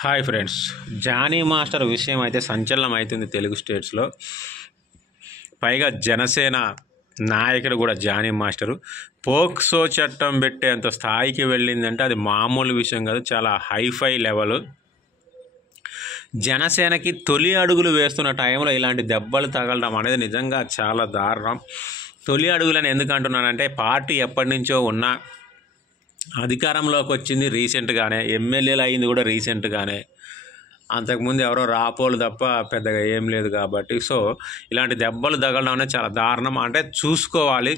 Hi friends, Johnny master విషయం అయితే సంచలనం అవుతుంది తెలుగు స్టేట్స్లో. పైగా జనసేన నాయకుడు కూడా జానీ మాస్టరు పోక్సో చట్టం పెట్టేంత స్థాయికి వెళ్ళిందంటే అది మామూలు విషయం కాదు, చాలా హైఫై లెవెల్. జనసేనకి తొలి అడుగులు వేస్తున్న టైంలో ఇలాంటి దెబ్బలు తగలడం అనేది నిజంగా చాలా దారుణం. తొలి అడుగులని ఎందుకు అంటున్నానంటే పార్టీ ఎప్పటి నుంచో ఉన్నా అధికారంలోకి వచ్చింది రీసెంట్గానే, ఎమ్మెల్యేలు అయింది కూడా రీసెంట్గానే, అంతకుముందు ఎవరో రాపోలు తప్ప పెద్దగా ఏం లేదు కాబట్టి. సో ఇలాంటి దెబ్బలు తగలడం అనేది చాలా దారుణం. అంటే చూసుకోవాలి,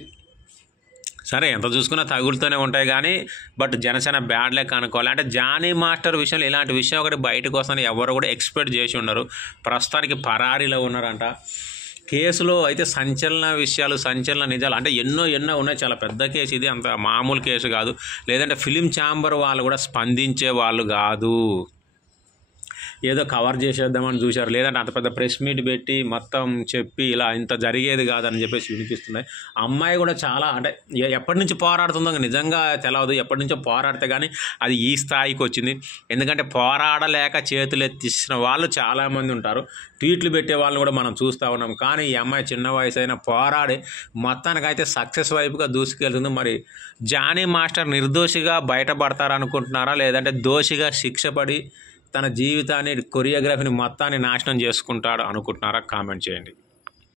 సరే ఎంత చూసుకున్నా తగులుతూనే ఉంటాయి కానీ బట్ జనసేన బ్యాడ్ లెక్క అనుకోవాలి. అంటే జానీ మాస్టర్ విషయంలో ఇలాంటి విషయం ఒకటి బయటకు వస్తుందని ఎవరు కూడా ఎక్స్పెక్ట్ చేసి ఉండరు. ప్రస్తుతానికి పరారీలో ఉన్నారంట. కేసులో అయితే సంచలన విషయాలు, సంచలన నిజాలు అంటే ఎన్నో ఉన్నాయి. చాలా పెద్ద కేసు ఇది, అంత మామూలు కేసు కాదు. లేదంటే ఫిలిం ఛాంబర్ వాళ్ళు కూడా స్పందించే వాళ్ళు కాదు, ఏదో కవర్ చేసేద్దామని చూశారు. లేదంటే అంత పెద్ద ప్రెస్ మీట్ పెట్టి మొత్తం చెప్పి ఇలా ఇంత జరిగేది కాదని చెప్పేసి వినిపిస్తున్నాయి. అమ్మాయి కూడా చాలా అంటే ఎప్పటి నుంచి పోరాడుతుందో నిజంగా తెలియదు. ఎప్పటి నుంచో పోరాడితే కానీ అది ఈ స్థాయికి వచ్చింది. ఎందుకంటే పోరాడలేక చేతులు ఎత్తిసిన వాళ్ళు చాలామంది ఉంటారు, ట్వీట్లు పెట్టే వాళ్ళు కూడా మనం చూస్తూ ఉన్నాం. కానీ ఈ అమ్మాయి చిన్న వయసు అయినా పోరాడి మొత్తానికైతే సక్సెస్ వైపుగా దూసుకెళ్తుంది. మరి జానీ మాస్టర్ నిర్దోషిగా బయటపడతారనుకుంటున్నారా, లేదంటే దోషిగా శిక్ష పడి తన జీవితాన్ని, కొరియోగ్రఫీని మొత్తాన్ని నాశనం చేసుకుంటాడు అనుకుంటున్నారా? కామెంట్ చేయండి.